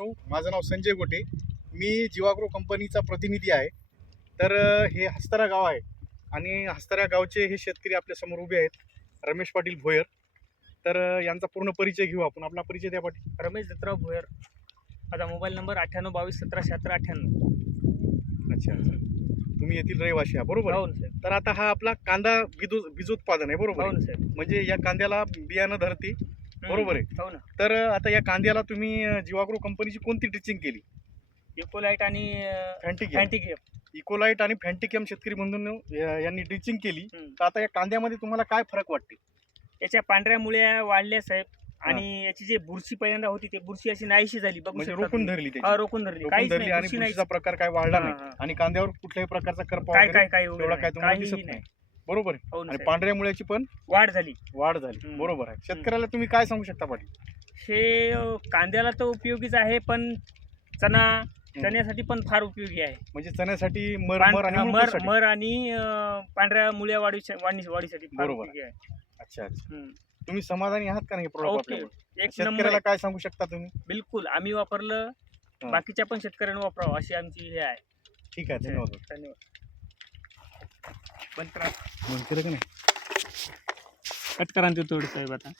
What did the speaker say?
मित्रांनो, माझं नाव संजय गोटे. मी जीवाग्रो कंपनीचा प्रतिनिधी आहे. तर हे हस्तारा गाव आहे आणि हस्तारा गावचे हे शेतकरी आपल्यासमोर उभे आहेत, रमेश पाटील भोयर. तर यांचा पूर्ण परिचय घेऊ आपण. आपला परिचय द्या पाटील. रमेश दत्तराव भोयर. माझा मोबाईल नंबर 9822177698. अच्छा, तुम्ही येथील रहिवासी आहात, बरोबर? हो ना साहेब. तर आता हा आपला कांदा बीजोत्पादन आहे, बरोबर? हो ना साहेब. म्हणजे या कांद्याला बियाणं धरती, बरोबर आहे? हो ना. तर आता या कांद्याला तुम्ही जीवाग्रो कंपनीची कोणती ड्रिचिंग केली? इकोलाइट आणि फॅन्टिक इकोलाइट आणि फॅन्टिकम शेतकरी म्हणून यांनी ड्रिचिंग केली. तर आता या कांद्यामध्ये तुम्हाला काय फरक वाटते? याच्या पांढऱ्या मुळ्या वाढल्या साहेब आणि याची जी बुरशी पहिल्यांदा होती ते बुरशी अशी नाहीशी झाली. बघू म्हणजे शकता रोखून तुम्ही. धरली हा, रोखून धरली. काहीच नाही, आणि बुरशी नाही. बुरशीचा प्रकार काय वाढला हा, नाही हा. आणि कांद्यावर कुठल्याही प्रकारचा करपा काय वगैरे काय काय एवढा काय तुम्हाला काहीही दिसत नाही, बरोबर आहे? हो ना आणि साहेब. पांढऱ्या मुळ्याची पण वाढ झाली. वाढ झाली, बरोबर आहे. शेतकऱ्याला तुम्ही काय सांगू शकता पाटील? हे कांद्याला तर उपयोगीच आहे, पण चण्यासाठी पण फार उपयोगी आहे. म्हणजे चण्यासाठी मर आणि मुळकुसाठी. मर आणि पांढऱ्या मुळ्या वाढीसाठी फार बरोबर उपयोगी आहे. अच्छा अच्छा. तुम्ही समाधानी आहात का नाही प्रोडक्ट ओके, वापरल्यावर? एक शेतकऱ्याला नंबर. काय सांगू शकता तुम्ही? बिलकुल आम्ही वापरलं, हा. बाकीच्या पण शेतकऱ्यांनी वापरावं अशी आमची हे आहे. ठीक आहे, धन्यवाद. धन्यवाद. बंद करा. बंद केलं का नाही? कट करा ते थोडं साहेब आता.